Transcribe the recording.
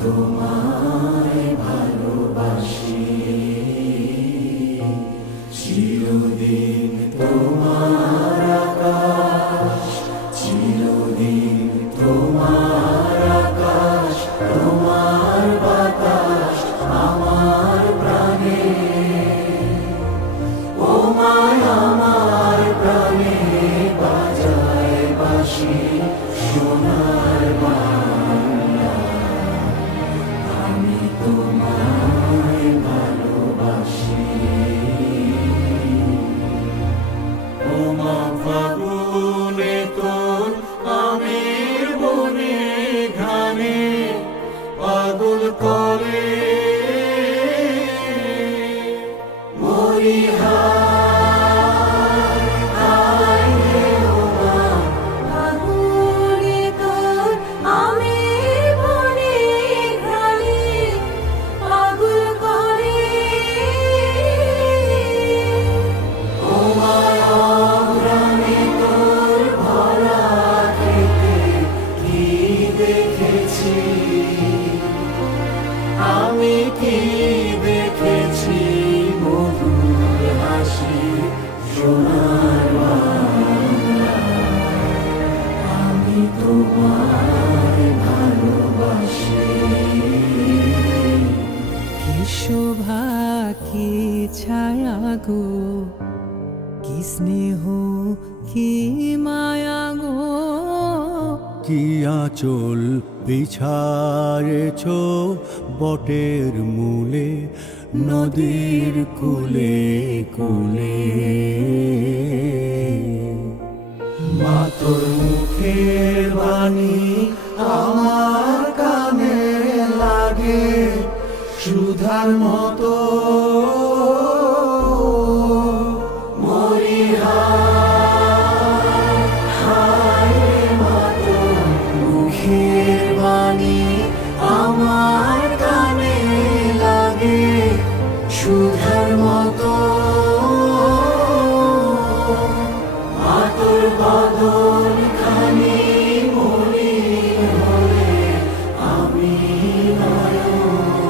তোমায় ভালোবাসি, চিরদিন তোমার আকাশ, চিরদিন তোমার আকাশ, তোমার বাতাস আমার প্রাণে, ও মায় আমার প্রাণে বাজায় বাঁশি সোনার বাংলা। আমি তোমায় ভালোবাসি। ও মা ফাগুনে তোর আমের বনে ঘানে পাগল করে মরি ফাগুনে তোর আমের বনে ঘ্রাণে পাগল করে। ও মায়াগ্রামে তোর ভরা খেতে কি দেখেছি, আমি কি দেখেছি মধুর হাসি সোনার বাংলা। আমি তোমায় ভালোবাসি। কি শোভা কি ছায়া গো, কি স্নেহ কি মায়া গো, কি আঁচল বিছারেছ বটের মূলে, নদীর কূলে কূলে। মা তোর মুখের বাণী আমার কানে লাগে সুধার মতো, মরি হায় রে মা তোর মুখের বাণী আমার কানে লাগে সুধার মতো। মা তোর বদন খানি মরি হলে আমি নয়ন